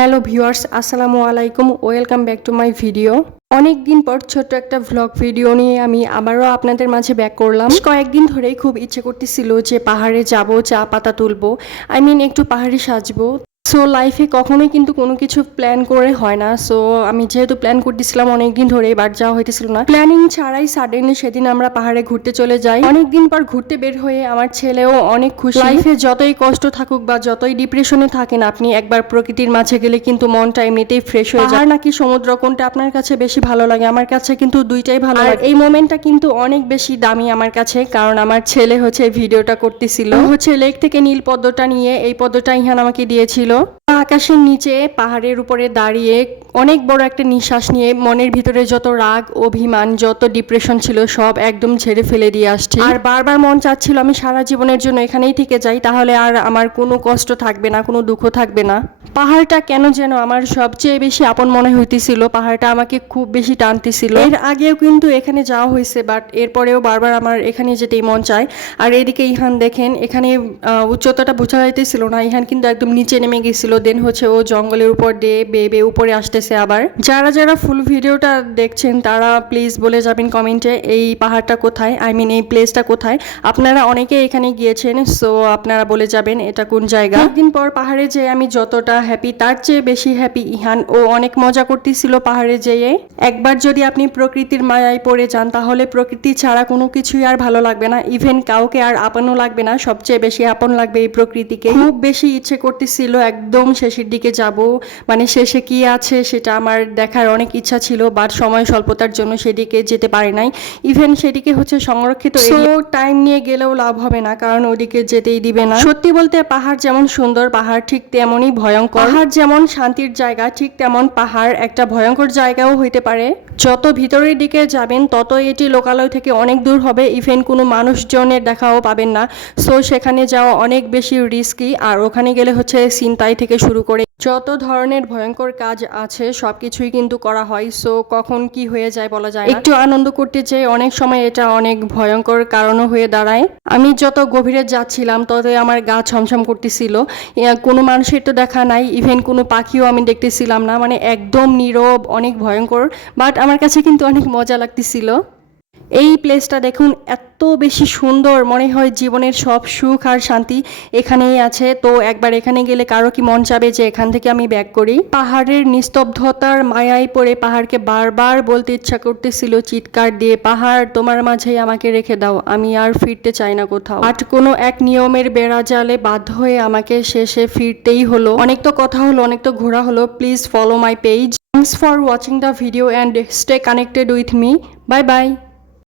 Hello viewers, আসসালামু আলাইকুম। Welcome back to my video অনেক দিন পর ছোট্ট একটা ভ্লগ ভিডিও নিয়ে আমি আবারও আপনাদের মাঝে ব্যাক করলাম। কয়েকদিন ধরেই খুব ইচ্ছে করতেছিল যে পাহাড়ে যাব, চা পাতা তুলবো। আই মিন একটু পাহাড়ে সাজবো। সো লাইফে কখনোই কিন্তু কোনো কিছু প্ল্যান করে হয় না। সো আমি যেহেতু প্ল্যান করতেছিলাম অনেক দিন ধরে এবার যাওয়া হইতেছিল না। প্ল্যানিং ছাড়াই সাডেনলি সেদিন আমরা পাহাড়ে ঘুরতে চলে যাই। অনেক দিন পর ঘুরতে বের হয়ে আমার ছেলেও অনেক খুশি। লাইফে যতই কষ্ট থাকুক বা যতই ডিপ্রেশনে থাকেন আপনি একবার প্রকৃতির মাঝে গেলে কিন্তু মনটা এমনিতেই ফ্রেশ হয়ে যায়। নাকি সমুদ্র কোনটা আপনার কাছে বেশি ভালো লাগে? আমার কাছে কিন্তু দুইটাই ভালো লাগে। এই মোমেন্টটা কিন্তু অনেক বেশি দামি আমার কাছে কারণ আমার ছেলে হচ্ছে ভিডিওটা করতেছিল। হচ্ছে লেক থেকে নীল পদ্মটা নিয়ে এই পদ্মটা ইহান আমাকে দিয়েছিল। আকাশের নিচে, পাহাড়ের উপরে দাঁড়িয়ে অনেক বড় একটা নিঃশ্বাস নিয়ে মনের ভিতরে যত রাগ, অভিমান, যত ডিপ্রেশন ছিল, সব একদম ছেড়ে ফেলে দিয়ে আসছে। আর বারবার মন চাচ্ছিল আমি সারা জীবনের জন্য এখানেই থেকে যাই, তাহলে আর আমার কোনো কষ্ট থাকবে না, কোনো দুঃখ থাকবে না। পাহাড়টা কেন যেন আমার সবচেয়ে বেশি আপন মনে হইতেছিল, পাহাড়টা আমাকে খুব বেশি টানতেছিল। এর আগেও কিন্তু এখানে যাওয়া হয়েছে বাট এরপরেও বারবার আমার এখানে যেতেই মন চায়। আর এদিকে ইহান দেখেন, এখানে উচ্চতাটা বোঝা যাইতেছিল না, ইহান কিন্তু একদম নিচে নেমে গেছিল দেন হচ্ছে ও জঙ্গলের উপর দিয়ে বেয়ে বেয়ে উপরে আসতেছে আবার। যারা যারা ফুল ভিডিওটা দেখছেন, তারা প্লিজ বলে যাবেন কমেন্টে এই পাহাড়টা কোথায়? আই মিন এই প্লেসটা কোথায়? আপনারা অনেকে এখানে গিয়েছেন সো আপনারা বলে যাবেন এটা কোন জায়গা। একদিন পর পাহাড়ে যেয়ে আমি যতটা হ্যাপি তার চেয়ে বেশি হ্যাপি ইহান। ও অনেক মজা করতেছিল পাহাড়ে যেয়ে। একবার যদি আপনি প্রকৃতির মায়ায় পড়ে যান, তাহলে প্রকৃতি ছাড়া কোনো কিছুই আর ভালো লাগবে না। ইভেন কাউকে আর আপনও লাগবে না, সবচেয়ে বেশি আপন লাগবে এই প্রকৃতিকে। খুব বেশি ইচ্ছে করতেছিল একদম শেষের দিকে যাব। মানে শেষে কি আছে সেটা আমার দেখার অনেক ইচ্ছা ছিল বাট সময় স্বল্পতার জন্য সেদিকে যেতে পারে নাই। ইভেন সেদিকে হচ্ছে সংরক্ষিত টাইম নিয়ে গেলেও লাভ হবে না কারণ ওদিকে যেতেই দিবে না। সত্যি বলতে পাহাড় যেমন সুন্দর পাহাড় ঠিক তেমনই ভয়ঙ্কর। পাহাড় যেমন শান্তির জায়গা ঠিক তেমন পাহাড় একটা ভয়ঙ্কর জায়গাও হইতে পারে। যত ভিতরের দিকে যাবেন তত এটি লোকালয় থেকে অনেক দূর হবে। ইভেন কোনো মানুষজনের দেখাও পাবেন না। সো, সেখানে যাওয়া অনেক বেশি রিস্কি আর ওখানে গেলে হচ্ছে চিন্তাই থেকে শুরু করে যত ধরনের ভয়ঙ্কর কাজ আছে সব কিছুই কিন্তু করা হয়। সো কখন কি হয়ে যায় বলা যায় একটু আনন্দ করতে চাই। অনেক সময় এটা অনেক ভয়ঙ্কর কারণও হয়ে দাঁড়ায়। আমি যত গভীরে যাচ্ছিলাম, ততই আমার গা ছমছম করতেছিল। কোনো মানুষের তো দেখা নাই ইভেন কোনো পাখিও আমি দেখতেছিলাম না। মানে একদম নীরব, অনেক ভয়ঙ্কর বাট আমার কাছে কিন্তু অনেক মজা লাগতেছিল। এই প্লেসটা দেখুন, এত বেশি সুন্দর। মনে হয় জীবনের সব সুখ আর শান্তি এখানেই আছে। তো একবার এখানে গেলে কারও কি মন চাবে যে এখান থেকে আমি ব্যাক করি? পাহাড়ের নিস্তব্ধতার মায়ায় পড়ে পাহাড়কে বারবার বলতে ইচ্ছা করতেছিল, চিৎকার দিয়ে, পাহাড়, তোমার মাঝেই আমাকে রেখে দাও, আমি আর ফিরতে চাই না কোথাও। আট কোনো এক নিয়মের বেড়া জালে বাধ্য হয়ে আমাকে শেষে ফিরতেই হলো। অনেক তো কথা হলো, অনেক তো ঘোরা হলো। Please follow my page thanks for watching the video and stay connected with me bye bye